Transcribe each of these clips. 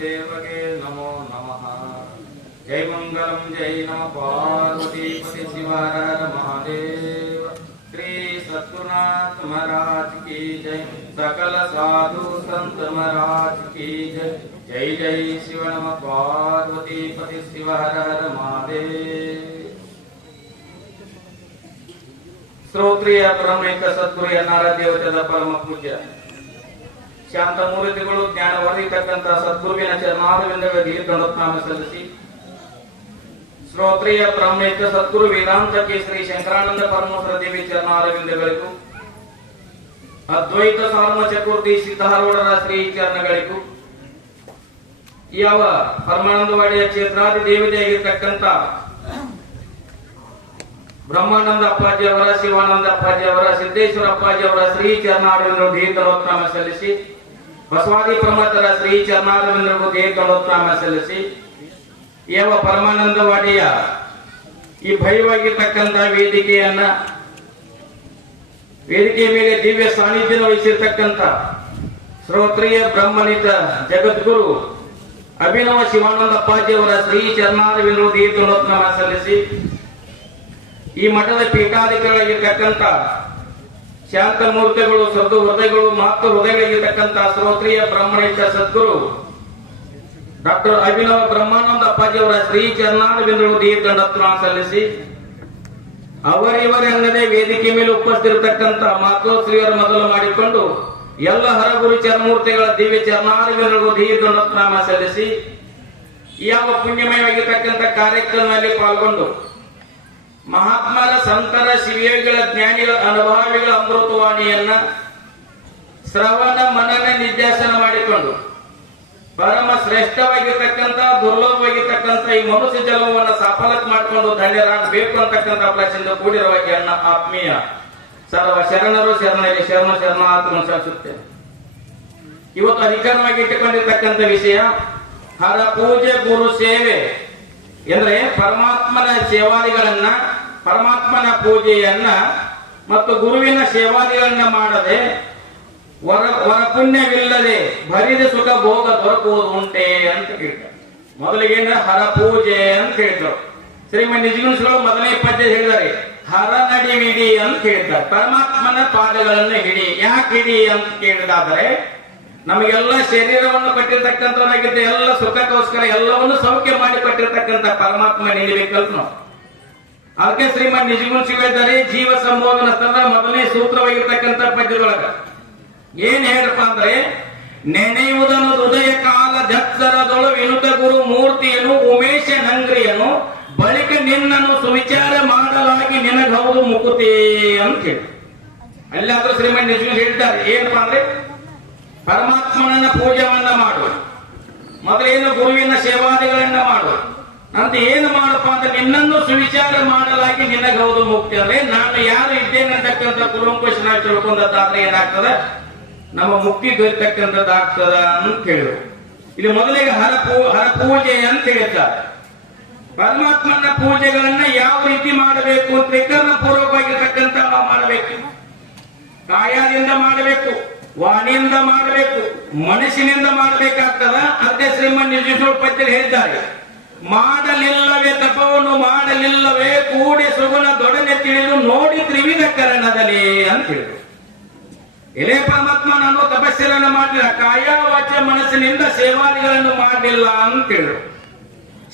देवगे नमो नमः। जय मंगलम, जय नम। पार्वती पति शिवार महादेव। श्री सतगुनाथ महाराज की जय। सकल साधु संत महाराज की जय। जय जय शिव नम। पार्वती पति शिवार महादेव। श्रोत्रिय परम एक सद्गुरु नारद देवते परम पूज्य। ಶಾಂತ ಮೂರ್ತಿಗಳು ಜ್ಞಾನ ವರ್ಧಿತಕ್ಕಂತ ಸದ್ಗುರುವಿನ ಚರಣಾರವಿಂದಗಳ ದೀರ್ಘನೋತ್ನಾಮ ಸಲ್ಲಿಸಿ. ಶ್ರೋತ್ರಿಯ ಬ್ರಹ್ಮೈಕ ಸದ್ಗುರು ವೇದಾಂತ ಕೇಸರಿ ಶಂಕರಾನಂದ ಪರಮೇಶ್ವರ ದೇವಿ ಚರಣಾರವಿಂದಗಳಿಗೂ. ಅದ್ವೈತ ಸಾರ್ವ ಚತುರ್ಥಿ ಸಿದ್ಧಾರೂಢರ ಶ್ರೀ ಚರಣಗಳಿಗೂ. ಯಾವ ಪರಮಾನಂದವಾಡಿಯ ಕ್ಷೇತ್ರಾದಿ ದೇವತೆಯಾಗಿರ್ತಕ್ಕಂಥ ಬ್ರಹ್ಮಾನಂದ ಅಪ್ಪಾಜಿ ಅವರ, ಶಿವಾನಂದ ಅಪ್ಪಾಜಿ ಅವರ, ಸಿದ್ದೇಶ್ವರ ಅಪ್ಪಾಜಿ ಅವರ ಶ್ರೀ ಚರಣಾರವಿಂದರು ದೀರ್ಘನೋತ್ನಾಮ ಸಲ್ಲಿಸಿ. ಬಸವಾದಿ ಪ್ರಮತರ ಶ್ರೀ ಚರಣಾರವಿಂದರಿಗೂ ದೇಹೋತ್ನಾಮ ಸಲ್ಲಿಸಿ. ಯಾವ ಪರಮಾನಂದವಾಡಿಯ ಈ ಭಯವಾಗಿರ್ತಕ್ಕಂಥ ವೇದಿಕೆಯನ್ನ, ವೇದಿಕೆಯ ಮೇಲೆ ದಿವ್ಯ ಸಾನ್ನಿಧ್ಯ ವಹಿಸಿರ್ತಕ್ಕಂಥ ಶ್ರೋತ್ರಿಯ ಬ್ರಹ್ಮನಿತ ಜಗದ್ಗುರು ಅಭಿನವ ಶಿವಾನಂದ ಅವರ ಶ್ರೀ ಚರಣಾರವಿಂದರು ದೇಹೋತ್ನಾಮ ಸಲ್ಲಿಸಿ. ಈ ಮಠದ ಪೀಠಾಧಿಕಾರಿಯಾಗಿರ್ತಕ್ಕಂಥ ಶಾಂತ ಮೂರ್ತಿಗಳು, ಸದ್ದು ಹೃದಯಗಳು ಮಾತು ಹೃದಯಗಳಿರ್ತಕ್ಕಂಥ ಶ್ರೋತ್ರಿಯ ಬ್ರಹ್ಮಣಿತ ಸದ್ಗುರು. ಡಾಕ್ಟರ್ ಅಭಿನವ ಬ್ರಹ್ಮಾನಂದ ಅಪ್ಪಾಜಿ ಅವರ ಶ್ರೀ ಚರಣಾರವಿಂದರು ದೀರ್ಘಂಡತ್ವ ಸಲ್ಲಿಸಿ ಅವರಿವರೆನ್ನದೇ ವೇದಿಕೆ ಮೇಲೆ ಉಪಸ್ಥಿರತಕ್ಕಂಥ ಮಾತೋಶ್ರೀಯರ ಮೊದಲು ಮಾಡಿಕೊಂಡು, ಎಲ್ಲ ಹರಗುರು ಚರಮೂರ್ತಿಗಳ ದಿವ್ಯ ಚರಣಾರವಿಂದರಿಗೂ ದೀರ್ಘಂಡತ್ನಾಮ ಸಲ್ಲಿಸಿ, ಯಾವ ಪುಣ್ಯಮಯವಾಗಿರ್ತಕ್ಕಂಥ ಕಾರ್ಯಕ್ರಮದಲ್ಲಿ ಪಾಲ್ಗೊಂಡು ಮಹಾತ್ಮರ ಸಂತರ ಶಿವಿಯಗಳ ಜ್ಞಾನಿಗಳ ಅನುಭಾವಿಗಳ ಅಮೃತವಾಣಿಯನ್ನ ಶ್ರವಣ ಮನನ ನಿರ್ದೇಶನ ಮಾಡಿಕೊಂಡು ಪರಮ ಶ್ರೇಷ್ಠವಾಗಿರ್ತಕ್ಕಂಥ, ದುರ್ಲಭವಾಗಿರ್ತಕ್ಕಂಥ ಈ ಮನುಷ್ಯ ಜಲವನ್ನು ಸಫಲತ್ ಮಾಡಿಕೊಂಡು ಧನ್ಯರಾಗಬೇಕು ಅಂತಕ್ಕಂಥ ಪ್ರಶ್ನೆಯಿಂದ ಕೂಡಿರುವ ಆತ್ಮೀಯ. ಸರ್ವ ಶರಣರು ಶರಣರಿಗೆ ಶರಣ ಶರಣಾರ್ಥವನ್ನು ಸಲ್ಲಿಸುತ್ತೇನೆ. ಇವತ್ತು ಅಧಿಕಾರವಾಗಿ ಇಟ್ಟುಕೊಂಡಿರ್ತಕ್ಕಂಥ ವಿಷಯ, ಹರ ಪೂಜೆ ಗುರು ಸೇವೆ. ಎಂದ್ರೆ ಪರಮಾತ್ಮನ ಸೇವಾದಿಗಳನ್ನ ಪರಮಾತ್ಮನ ಪೂಜೆಯನ್ನ ಮತ್ತು ಗುರುವಿನ ಸೇವಾದಿಗಳನ್ನ ಮಾಡದೆ ವರ ವರಪುಣ್ಯವಿಲ್ಲದೆ ಭರಿದ ಸುಖ ಭೋಗ ದೊರಕುವುದು ಉಂಟೆ ಅಂತ ಕೇಳ್ತಾರೆ ಮೊದಲಿಗೆ ಹರ ಪೂಜೆ ಅಂತ ಹೇಳಿದ್ರು. ಶ್ರೀಮನ್ ನಿಜಗುಣಿಸಲು ಮೊದಲನೇ ಪದ್ಯ ಹೇಳಿದ್ದಾರೆ. ಹರ ನಡಿವಿಡಿ ಅಂತ ಹೇಳ್ತಾರೆ ಪರಮಾತ್ಮನ ಪಾದಗಳನ್ನು ಹಿಡಿ, ಯಾಕೆ ಹಿಡಿ ಅಂತ ಕೇಳಿದಾದರೆ ನಮಗೆಲ್ಲ ಶರೀರವನ್ನು ಕೊಟ್ಟಿರ್ತಕ್ಕಂಥವನಾಗಿದ್ದ ಎಲ್ಲ ಸುಖಕ್ಕೋಸ್ಕರ ಎಲ್ಲವನ್ನು ಸೌಖ್ಯ ಮಾಡಿ ಕೊಟ್ಟಿರ್ತಕ್ಕಂಥ ಪರಮಾತ್ಮ ನಿಲ್ಲಬೇಕಲ್ಲ ನಾವು ಅದಕ್ಕೆ ಶ್ರೀಮನ್ ನಿಜಗುಲ್ ಹೇಳಿದ್ದಾರೆ ಜೀವ ಸಂಬೋಧನ ಸ್ಥಳದ ಮೊದಲನೇ ಸೂತ್ರವಾಗಿರ್ತಕ್ಕಂಥ ಪದ್ಯದೊಳಗ. ಏನ್ ಹೇಳ್ರಪ್ಪ ಅಂದ್ರೆ, ನೆನೆಯುವುದನ್ನು ಹೃದಯ ಕಾಲ ಧತ್ಸರದೊಳು ವಿನುತ ಗುರು ಮೂರ್ತಿಯನ್ನು ಉಮೇಶ ನಂಗ್ರಿಯನು, ಬಳಿಕ ನಿನ್ನನ್ನು ಸುವಿಚಾರ ಮಾಡಲಾಗಿ ನಿನಗೌದು ಮುಕುತಿ ಅಂತ ಹೇಳಿ. ಅಲ್ಲಾದ್ರೂ ಶ್ರೀಮನ್ ನಿಜಗುಲ್ ಹೇಳ್ತಾರೆ, ಏನಪ್ಪ ಅಂದ್ರೆ, ಪರಮಾತ್ಮನನ್ನ ಪೂಜೆವನ್ನ ಮಾಡುವ. ಮೊದಲೇನು ಗುರುವಿನ ಸೇವಾದಿಗಳನ್ನ ಮಾಡು ಅಂತ ಏನು ಮಾಡಪ್ಪ ಅಂತ ನಿನ್ನನ್ನು ಸುವಿಚಾರ ಮಾಡಲಾಗಿ ನಿನಗೌದು ಮುಕ್ತಿ ಅಂದ್ರೆ ನಾನು ಯಾರು ಇದ್ದೇನೆ ಅಂತಕ್ಕಂಥ ಕುಲಂಕುಶನ ತಿಳ್ಕೊಂಡದ್ದಾದ್ರೆ ಏನಾಗ್ತದ? ನಮ್ಮ ಮುಕ್ತಿ ದೊರೆತಕ್ಕಂಥದ್ದಾಗ್ತದ ಅಂತ ಹೇಳಿದ್ರು ಇಲ್ಲಿ ಮೊದಲಿಗೆ ಹರ ಪೂ, ಹರ ಪೂಜೆ ಅಂತ ಹೇಳ್ತಾರೆ ಪರಮಾತ್ಮನ ಪೂಜೆಗಳನ್ನ ಯಾವ ರೀತಿ ಮಾಡಬೇಕು ತ್ರಿಕರಣ ಪೂರ್ವಕವಾಗಿರ್ತಕ್ಕಂಥ ನಾವು ಮಾಡಬೇಕು. ಕಾಯದಿಂದ ಮಾಡಬೇಕು, ವಾಣಿಯಿಂದ ಮಾಡಬೇಕು, ಮನಸ್ಸಿನಿಂದ ಮಾಡಬೇಕಾಗ್ತದ? ಅದೇ ಶ್ರೀಮನ್ ಪದ್ಯರು ಹೇಳಿದ್ದಾರೆ. ಮಾಡಲಿಲ್ಲವೇ ತಪವನ್ನು ಮಾಡಲಿಲ್ಲವೇ ಕೂಡಿ ಸುಗುಣ ದೊಡನೆ ತಿಳಿದು ನೋಡಿ ತ್ರಿವಿಧ ಕರಣದಲ್ಲಿ ಅಂತ ಹೇಳಿದರು. ಎಲೆ ಪರಮಾತ್ಮ ನಾನು ತಪಸ್ಸರನ್ನ ಮಾಡಲಿಲ್ಲ ಕಾಯ ವಾಚ ಮನಸ್ಸಿನಿಂದ ಸೇವಾದಿಗಳನ್ನು ಮಾಡಲಿಲ್ಲ ಅಂತ ಹೇಳಿದರು.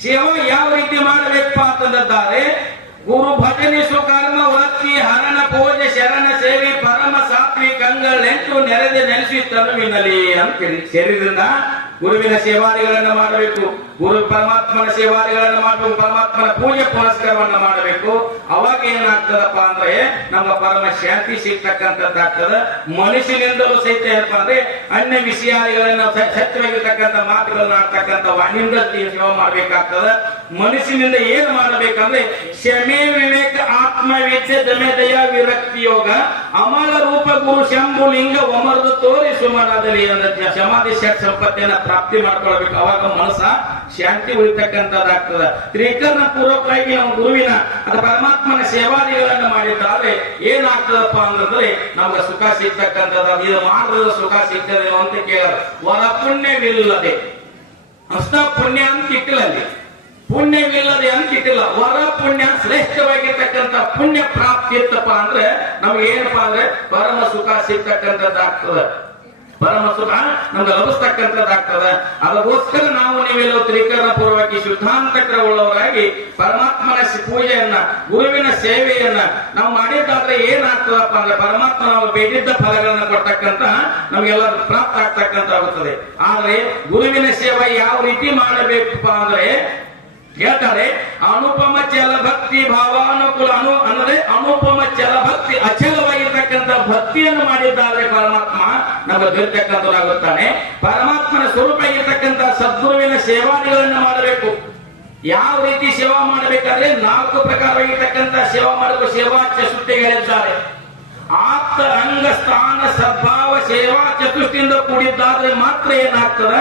ಸೇವಾ ಯಾವ ರೀತಿ ಮಾಡಬೇಕು ಅಂತಂದಿದ್ದಾರೆ, ಗುರು ಭಜನೆ ಸುಕರ್ಮ ವೃತ್ತಿ ಹರಣ ಪೂಜೆ ಶರಣ ಸೇವೆ ಪರಮ ಸಾತ್ವಿಕ ಅಂಗಳೆಂಟು ನೆರೆದ ನೆಲೆಸಿ ತನುವಿನಲಿ ಅಂತ ಹೇಳಿ ಶರೀರದಿಂದ ಗುರುವಿನ ಸೇವಾದಿಗಳನ್ನು ಮಾಡಬೇಕು. ಗುರು ಪರಮಾತ್ಮನ ಸೇವಾದಿಗಳನ್ನು ಮಾಡಬೇಕು. ಪರಮಾತ್ಮನ ಪೂಜೆ ಪುನಸ್ಕಾರವನ್ನ ಮಾಡಬೇಕು. ಅವಾಗ ಏನಾಗ್ತದಪ್ಪ ಅಂದ್ರೆ ನಮ್ಮ ಪರಮ ಶಾಂತಿ ಸಿಗ್ತಕ್ಕಂಥದ್ದಾಗ್ತದ ಮನುಷ್ಯನಿಂದಲೂ ಸಹಿತ ಏನಪ್ಪ ಅಂದ್ರೆ ಅನ್ಯ ವಿಷಯಾದಿಗಳನ್ನು ಸತ್ಯವಾಗಿರ್ತಕ್ಕಂಥ ಮಾತುಗಳನ್ನ ಆಡ್ತಕ್ಕಂಥ ವಾಣಿಂದ ಸೇವೆ ಮಾಡ್ಬೇಕಾಗ್ತದ. ಮನುಷ್ಯನಿಂದ ಏನ್ ಮಾಡಬೇಕಂದ್ರೆ ಶಮೆ ವಿವೇಕ ಆತ್ಮವಿದ್ಯೆ ದಮೆ ದಯ ವಿರಕ್ತಿ ಯೋಗ ಅಮಲ ರೂಪ ಗುರು, ಶಂಭು, ಲಿಂಗ, ಒಮರದ ತೋರಿ ಸುಮನಾದಲ್ಲಿ ಏನಂದ್ರೆ ಸಮಾಧಿ ಷಟ್ ಸಂಪತ್ತಿಯನ್ನ ಪ್ರಾಪ್ತಿ ಮಾಡ್ಕೊಳ್ಬೇಕು. ಅವಾಗ ಮನಸ್ಸ ಶಾಂತಿ ಉಳಿತಕ್ಕಂಥದ್ದಾಗ್ತದ ತ್ರಿಕರಣ ಪೂರ್ವಕವಾಗಿ ನಮ್ಮ ಗುರುವಿನ ಅಥವಾ ಪರಮಾತ್ಮನ ಸೇವಾದಿಗಳನ್ನ ಮಾಡಿದ್ದಾರೆ ಏನಾಗ್ತದಪ್ಪ ಅಂತಂದ್ರೆ, ನಮ್ಗೆ ಸುಖ ಸಿಗ್ತಕ್ಕಂಥದ್ದು ಇದು ಮಾಡಿದ್ರೆ ಸುಖ ಸಿಗ್ತದೆ ಅಂತ ಕೇಳ ವರ ಪುಣ್ಯವಿಲ್ಲದೆ, ಅಷ್ಟ ಪುಣ್ಯ ಅಂತ ಇಟ್ಟಿಲ್ಲ ಪುಣ್ಯವಿಲ್ಲದೆ ಅಂತ ಇಟ್ಟಿಲ್ಲ. ವರ ಪುಣ್ಯ ಶ್ರೇಷ್ಠವಾಗಿರ್ತಕ್ಕಂಥ ಪುಣ್ಯ ಪ್ರಾಪ್ತಿ ಇತ್ತಪ್ಪ ಅಂದ್ರೆ, ನಮ್ಗೆ ಏನಪ್ಪಾ ಅಂದ್ರೆ, ಪರಮ ಸುಖ ಸಿಗ್ತಕ್ಕಂಥದ್ದಾಗ್ತದ ಪರಮ ಸುಖ ನಮ್ಗೆ ಲಭಿಸ್ತಕ್ಕಂಥದ್ದಾಗ್ತದ ಅದಕ್ಕೋಸ್ಕರ ನಾವು ನೀವೆಲ್ಲೋ ತ್ರಿಕರಣ ಪೂರ್ವಕಿ ಶುದ್ಧಾಂತಕರ ಉಳ್ಳವರಾಗಿ ಪರಮಾತ್ಮನ ಪೂಜೆಯನ್ನ, ಗುರುವಿನ ಸೇವೆಯನ್ನ ನಾವು ಮಾಡಿದ್ದಾದ್ರೆ ಏನಾಗ್ತದಪ್ಪ ಅಂದ್ರೆ ಪರಮಾತ್ಮ ನಾವು ಬೇಡಿದ್ದ ಫಲಗಳನ್ನ ಕೊಡ್ತಕ್ಕಂತ ನಮಗೆಲ್ಲ ಪ್ರಾಪ್ತ ಆಗ್ತಕ್ಕಂತ ಆಗುತ್ತದೆ. ಆದ್ರೆ ಗುರುವಿನ ಸೇವೆ ಯಾವ ರೀತಿ ಮಾಡಬೇಕಪ್ಪ ಅಂದ್ರೆ ಹೇಳ್ತಾರೆ, ಅನುಪಮ ಚಲ ಭಕ್ತಿ ಭಾವಾನುಕೂಲ ಅನು ಅಂದ್ರೆ ಅನುಪಮ ಚಲ ಭಕ್ತಿ ಅಚಲವಾಗಿರ್ತಕ್ಕಂಥ ಭಕ್ತಿಯನ್ನು ಮಾಡಿದ್ದಾರೆ ಪರಮಾತ್ಮ ನಮಗೆ ದೊರೆತಕ್ಕಂಥದ್ದಾಗುತ್ತಾನೆ ಪರಮಾತ್ಮನ ಸ್ವರೂಪ ಇರತಕ್ಕಂತಹ ಸದ್ಗುರುವಿನ ಸೇವಾದಿಗಳನ್ನು ಮಾಡಬೇಕು. ಯಾವ ರೀತಿ ಸೇವಾ ಮಾಡಬೇಕಾದ್ರೆ ನಾಲ್ಕು ಪ್ರಕಾರವಾಗಿರ್ತಕ್ಕಂಥ ಸೇವಾ ಮಾಡುವ ಸೇವಾ ಚತುಷ್ಟಿ ಹೇಳಿದ್ದಾರೆ ಆಪ್ತ ಅಂಗ ಸ್ಥಾನ ಸದ್ಭಾವ ಸೇವಾ ಚತುಷ್ಟಿಯಿಂದ ಕೂಡಿದ್ದಾದ್ರೆ ಮಾತ್ರ ಏನಾಗ್ತದ?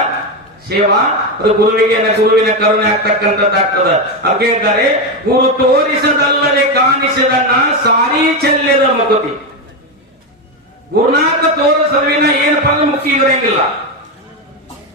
ಸೇವಾ, ಅದು ಗುರುವಿಗೆ ಗುರುವಿನ ಕರುಣೆ ಆಗ್ತಕ್ಕಂಥದ್ದಾಗ್ತದ ಹಾಗೆ ಗುರು ತೋರಿಸದಲ್ಲದೆ ಕಾಣಿಸದನ್ನ ಸಾರಿ ಚೆಲ್ಲದ ಮಗತಿ ಗುರುನಾಥ ತೋರಿಸಿನ ಏನು ಪದ ಮುಖ್ಯ ಇರಂಗಿಲ್ಲ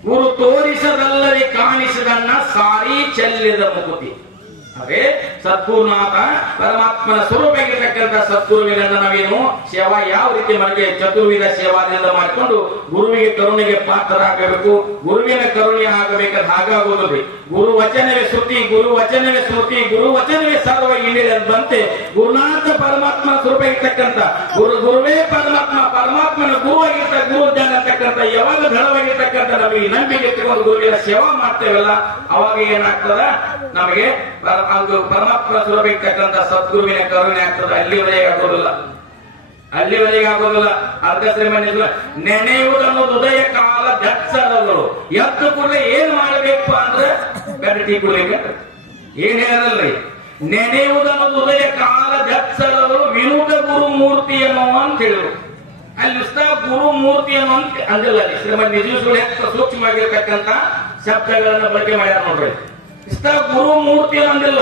ಗುರು ತೋರಿಸದಲ್ಲದೆ ಕಾಣಿಸಿದನ್ನ ಸಾರಿ ಚೆಲ್ಲಿದ ಮುಕುತಿ. ಅದೇ ಸದ್ಗುರುನಾಥ ಪರಮಾತ್ಮನ ಸ್ವರೂಪ ಆಗಿರ್ತಕ್ಕಂಥ ಸದ್ಗುರುವಿನ ನಾವೇನು ಸೇವಾ ಯಾವ ರೀತಿ ಮನೆಗೆ ಚತುರ್ವಿಧ ಸೇವಾದಿಂದ ಮಾಡಿಕೊಂಡು ಗುರುವಿಗೆ ಕರುಣೆಗೆ ಪಾತ್ರರಾಗಬೇಕು, ಗುರುವಿನ ಕರುಣೆ ಆಗಬೇಕಾದ ಹಾಗಾಗುವುದಿಲ್ಲ. ಗುರು ವಚನವೇ ಶ್ರುತಿ, ಗುರು ವಚನವೇ ಸ್ಮೃತಿ ಗುರು ವಚನವೇ ಸರ್ವ ಇಳಿದಂತೆ ಗುರುನಾಥ ಪರಮಾತ್ಮನ ಸ್ವರೂಪ ಇರ್ತಕ್ಕಂಥ ಗುರು, ಗುರುವೇ ಪರಮಾತ್ಮ, ಪರಮಾತ್ಮನ ಗುರು ಆಗಿರ್ತ ಗುರು ಯಾವಾಗ ದೃಢವಾಗಿರ್ತಕ್ಕಂಥ ನಮಗೆ ನಂಬಿಕೆ ಇಟ್ಟುಕೊಂಡು ಗುರುವಿನ ಸೇವಾ ಮಾಡ್ತೇವಲ್ಲ, ಅವಾಗ ಏನಾಗ್ತದ? ನಮಗೆ ಅದು ಪರಮಾತ್ಮ ಸುಲಭ ಇರ್ತಕ್ಕಂಥ ಸದ್ಗುರುವಿನ ಕರುಣೆ ಆಗ್ತದೆ. ಅಲ್ಲಿವರೆಗೆ ಆಗೋದಿಲ್ಲ. ಅಲ್ಲಿವರೆಗೆ ಆಗೋದಿಲ್ಲ. ಅರ್ಧ ಶ್ರೀಮಂತ ನೆನೆಯುವುದನ್ನು ಹೃದಯ ಕಾಲ ದಕ್ಷರಗಳು ಎದ್ದು ಕೂಡ ಏನ್ ಮಾಡಬೇಕು ಅಂದ್ರೆ ಬೇರೆ ಟೀ ಕುಡಿಲಿಕ್ಕೆ ಏನ್ ಹೇಳಲ್ರಿ ನೆನೆಯುವುದನ್ನು ಹೃದಯ ಕಾಲ ದಕ್ಷರಗಳು ವಿನುತ ಗುರು ಮೂರ್ತಿ ಎನ್ನುವ ಅಂತ ಹೇಳಿದ್ರು. ಅಲ್ಲಿ ಗುರು ಮೂರ್ತಿ ಅಂತ ಅಂದಿಲ್ಲ ಅಲ್ಲಿ. ನಿಜಗಳು ಎಂತ ಸೂಕ್ಷ್ಮವಾಗಿರ್ತಕ್ಕಂಥ ಶಬ್ದಗಳನ್ನು ಬಳಕೆ ಮಾಡ್ಯಾರ ನೋಡ್ರಿ. ಇಷ್ಟ ಗುರು ಮೂರ್ತಿ ಅಂದಿಲ್ಲ.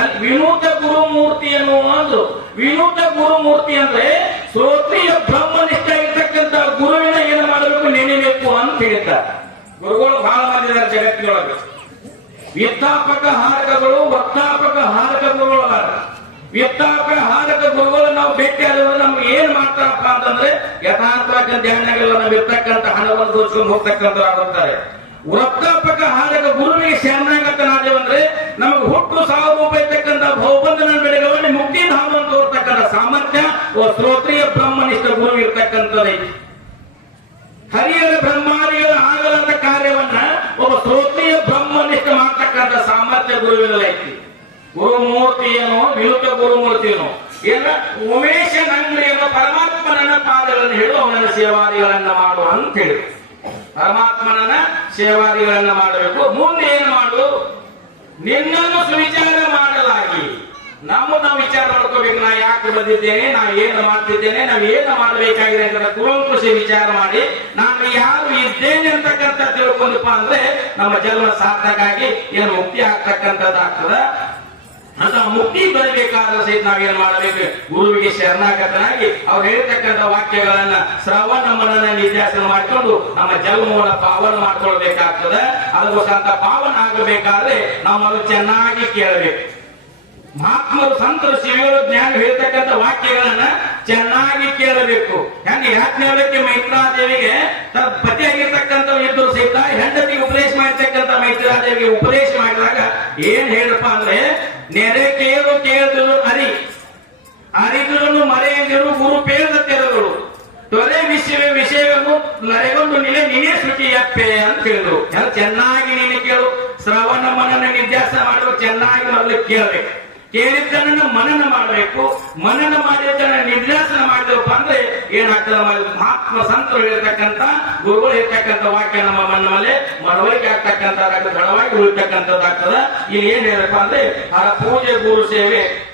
ಅಲ್ಲಿ ವಿನೂತ ಗುರು ಮೂರ್ತಿ ಅನ್ನುವುದು ವಿನೂತ ಗುರು ಮೂರ್ತಿ ಅಂದ್ರೆ ಶ್ರೋತ್ರಿಯ ಬ್ರಹ್ಮನಿಷ್ಠ ಇರ್ತಕ್ಕಂತ ಗುರುವಿನ ಏನು ಮಾಡಬೇಕು, ನೆನೆಬೇಕು ಅಂತ ಹೇಳ್ತಾರೆ ಗುರುಗಳು ಬಹಳ ಮಂದಿ ಇದ್ದಾರೆ ಜಗತ್ತಿನೊಳಗೆ. ವ್ಯಥಾಪಕ ಹಾರಕಗಳು, ವಕ್ತಾಪಕ ಹಾರಕಗಳು ಗುರುಗಳು ಹಾರಕ ಗುರುಗಳು ನಾವು ಭೇಟಿ ಆದವರು ನಮ್ಗೆ ಏನ್ ಮಾಡ್ತಾರಪ್ಪ ಅಂತಂದ್ರೆ ಯಥಾರ್ಥವಾಗಿ ಧ್ಯಾನಗಳೆಲ್ಲ ನಾವು ಇರ್ತಕ್ಕಂಥ ಹಣವನ್ನು ತೋರಿಸ್ಕೊಂಡು ಹೋಗ್ತಕ್ಕಂಥ ಆಗುತ್ತಾರೆ ವೃತ್ತಾಪಕ ಹಾರಕ ಗುರುವಿಗೆ ಶರಣಾಗತನಾದೇವಂದ್ರೆ ನಮಗೆ ಹುಟ್ಟು ಸಾವು ರೂಪ ಇರ್ತಕ್ಕಂಥ ಭೌಬಂಧನ ಬೆಳೆಗಳಲ್ಲಿ ಮುಕ್ತಿ ಧಾಮವನ್ನು ತೋರ್ತಕ್ಕಂಥ ಸಾಮರ್ಥ್ಯ ಶ್ರೋತ್ರಿಯ ಬ್ರಹ್ಮನಿಷ್ಠ ಗುರು ಇರ್ತಕ್ಕಂಥದ್ದೈತಿ ಹರಿಯರ ಬ್ರಹ್ಮಾದಿಗಳ ಆಗಲಾದ ಕಾರ್ಯವನ್ನ ಒಬ್ಬ ಶ್ರೋತ್ರಿಯ ಬ್ರಹ್ಮನಿಷ್ಠ ಮಾಡ್ತಕ್ಕಂಥ ಸಾಮರ್ಥ್ಯ ಗುರುವಿನಲ್ಲೈತಿ ಗುರುಮೂರ್ತಿಯನು ವಿರುದ್ಧ ಗುರುಮೂರ್ತಿಯನು. ಎಲ್ಲ ಉಮೇಶ ನಂಗ್ರಿ ಎಂಬ ಪರಮಾತ್ಮನನ್ನ ಪಾದಗಳನ್ನು ಹೇಳು ಅವನ ಸೇವಾದಿಗಳನ್ನ ಮಾಡು ಅಂತ ಹೇಳಿ. ಪರಮಾತ್ಮನನ್ನ ಸೇವಾದಿಗಳನ್ನ ಮಾಡಬೇಕು. ಮುಂದೆ ಏನು ಮಾಡು? ನಿನ್ನನ್ನು ಸುವಿಚಾರ ಮಾಡಲಾಗಿ. ನಮ್ಮ ನಾವು ವಿಚಾರ ಮಾಡ್ಕೋಬೇಕು. ನಾ ಯಾಕೆ ಬಂದಿದ್ದೇನೆ? ನಾ ಏನು ಮಾಡ್ತಿದ್ದೇನೆ? ನಾವು ಏನು ಮಾಡಬೇಕಾಗಿದೆ ಅಂತ ಕುಲಂಕುಷ ವಿಚಾರ ಮಾಡಿ, ನಾನು ಯಾರು ಇದ್ದೇನೆ ಅಂತಕ್ಕಂಥ ತಿಳ್ಕೊಂಡಪ್ಪ ಅಂದ್ರೆ, ನಮ್ಮ ಜನ್ಮ ಸಾರ್ಥಕಾಗಿ ಏನು ಮುಕ್ತಿ ಆಗ್ತಕ್ಕಂಥದ್ದಾಗ್ತದ. ಅಂತ ಮುಕ್ತಿ ಬರಬೇಕಾದ ಸಹಿತ ನಾವೇನ್ ಮಾಡಬೇಕು? ಗುರುವಿಗೆ ಶರಣಾಗತನಾಗಿ ಅವ್ರು ಹೇಳ್ತಕ್ಕಂಥ ವಾಕ್ಯಗಳನ್ನ ಶ್ರವಣ ಮನನ ನಿಧ್ಯಾಸನ ಮಾಡಿಕೊಂಡು ನಮ್ಮ ಜನ್ಮವನ್ನು ಪಾವನ ಮಾಡ್ಕೊಳ್ಬೇಕಾಗ್ತದೆ. ಅದಕ್ಕೋಸ್ಕರ ಪಾವನ ಆಗಬೇಕಾದ್ರೆ ನಾವು ಚೆನ್ನಾಗಿ ಕೇಳಬೇಕು. ಮಹಾತ್ಮರು ಸಂತರು ಶಿವರು ಜ್ಞಾನ ಹೇಳ್ತಕ್ಕಂಥ ವಾಕ್ಯಗಳನ್ನ ಚೆನ್ನಾಗಿ ಕೇಳಬೇಕು. ಹೆಂಗೆ? ಹೇಳಕ್ಕೆ ಮೈತ್ರಾದೇವಿಗೆ ತನ್ನ ಪತಿಯಾಗಿರ್ತಕ್ಕಂಥ ಇಬ್ಬರು ಸಹಿತ ಹೆಂಡತಿಗೆ ಉಪದೇಶ ಮಾಡಿರ್ತಕ್ಕಂಥ ಮೈತ್ರಾದೇವಿಗೆ ಉಪದೇಶ ಮಾಡಿದಾಗ ಏನ್ ಹೇಳಪ್ಪ ಅಂದ್ರೆ, ನೆರೆ ಕೇಳು ಕೇಳಿದ್ರು ಅರಿ. ಅರಿದ್ರು ಮರೆಯದಿರು, ಗುರು ಪೇರದ ತೆರಗಳು ತೊರೆ ವಿಷಯವೇ ವಿಷಯವನ್ನು ನರೆಗೊಂಡು ನಿಲೆ ನೀನೇ ಶ್ರುತಿಯಪ್ಪೆ ಅಂತ ಹೇಳಿದ್ರು. ಚೆನ್ನಾಗಿ ನೀನು ಕೇಳು. ಶ್ರವಣ ಮನನ ನಿಧ್ಯಾಸ ಮಾಡಲು ಚೆನ್ನಾಗಿ ಮೊದಲು ಕೇಳಬೇಕು. ಕೇಳಿದ್ದನ್ನ ಮನನ ಮಾಡಬೇಕು. ಮನನ ಮಾಡಿದ್ದನ್ನ ನಿರ್ದೇಶನ ಮಾಡಿದ ಅಂದ್ರೆ ಏನಾಗ್ತದೆ ಮಹಾತ್ಮ ಸಂತರು ಹೇಳ್ತಕ್ಕಂತ ಗುರುಗಳು ಹೇಳ್ತಕ್ಕಂಥ ವಾಕ್ಯ ನಮ್ಮ ಮನವಲ್ಲೇ ಮನವರಿಕೆ ಆಗ್ತಕ್ಕಂಥದ್ದಾಗ್ತದೆ, ದೃಢವಾಗಿ ಉಳಿತಕ್ಕಂಥದ್ದಾಗ್ತದ. ಇಲ್ಲಿ ಏನ್ ಹೇಳಪ್ಪ ಅಂದ್ರೆ ಆ ಪೂಜೆ ಗುರು ಸೇವೆ.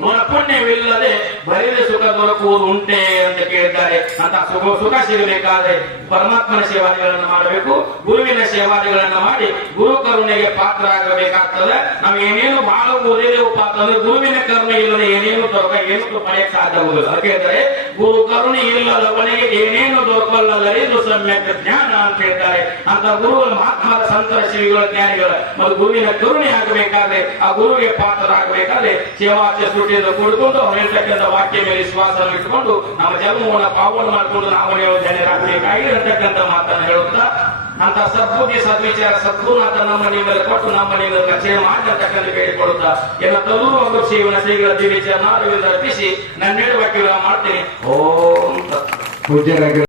ಪುಣ್ಯವಿಲ್ಲದೆ ಬರೀ ಸುಖ ದೊರಕುವುದು ಉಂಟೆ ಅಂತ ಕೇಳಿದ್ದಾರೆ. ಅಂತ ಸುಖ ಸುಖ ಸಿಗಬೇಕಾದ್ರೆ ಪರಮಾತ್ಮನ ಸೇವಾದಿಗಳನ್ನು ಮಾಡಬೇಕು, ಗುರುವಿನ ಸೇವಾದಿಗಳನ್ನು ಮಾಡಿ ಗುರು ಕರುಣೆಗೆ ಪಾತ್ರ ಆಗಬೇಕಾಗ್ತದೆ ನಾವು ಏನೇನು ಮಾಡುವುದೇ ಪಾತ್ರ ಅಂದ್ರೆ ಗುರುವಿನ ಕರುಣೆ ಇಲ್ಲದೆ ಏನೇನು ದೊರಕ ಏನು ಪಡೆಯಕ್ಕೆ ಸಾಧ್ಯವಾಗುವುದಿಲ್ಲ ಅದಕ್ಕೆ ಹೇಳಿದರೆ ಗುರು ಕರುಣೆ ಇಲ್ಲದವನಿಗೆ ಏನೇನು ದೊರಕಲ್ಲದರೆ ಇದು ಸಮ್ಯಕ್ ಜ್ಞಾನ ಅಂತ ಹೇಳ್ತಾರೆ. ಅಂತ ಗುರು ಮಹಾತ್ಮರ ಸಂತರ ಶ್ರೀಗಳ ಜ್ಞಾನಿಗಳ, ಮತ್ತು ಗುರುವಿನ ಕರುಣೆ ಆಗಬೇಕಾದ್ರೆ, ಆ ಗುರುವಿಗೆ ಪಾತ್ರರಾಗಬೇಕಾದ್ರೆ ಸೇವಾಚೆ ಸುಟ್ಟಿಯಿಂದ ಕುಡ್ಕೊಂಡು ಅವ್ರು ಹೇಳ್ತಕ್ಕಂಥ ವಾಕ್ಯ ಮೇಲೆ ವಿಶ್ವಾಸವನ್ನು ಇಟ್ಟುಕೊಂಡು ನಮ್ಮ ಜನ್ಮವನ್ನು ಪಾವನ ಮಾಡಿಕೊಂಡು ನಾವು ಜನರಾಗಬೇಕಾಗಿ ಅಂತಕ್ಕಂಥ ಮಾತನ್ನು ಹೇಳುತ್ತಾ, ಅಂತ ಸದ್ಬುದ್ಧಿ ಸದ್ವಿಚಾರ ಸದ್ಗುಣಾತ ನಮ್ಮ ನಿಮ್ಮಲ್ಲಿ ಕೊಟ್ಟು ನಮ್ಮ ನಿಮ್ಮಲ್ಲಿ ಕಚೇರಿ ಮಾಡಿರ್ತಕ್ಕಂಥ ಹೇಳಿಕೊಡುತ್ತಾ ಎಲ್ಲ ತಲೂರು ಒಂದು ಜೀವನ ಶ್ರೀಗಳ ದಿವಿಚಾರ ಅರ್ಪಿಸಿ ನನ್ನ ವಾಕ್ಯಗಳ ಮಾಡ್ತೀನಿ. ಓಂ ಪೂಜ್ಯರಾಗಿ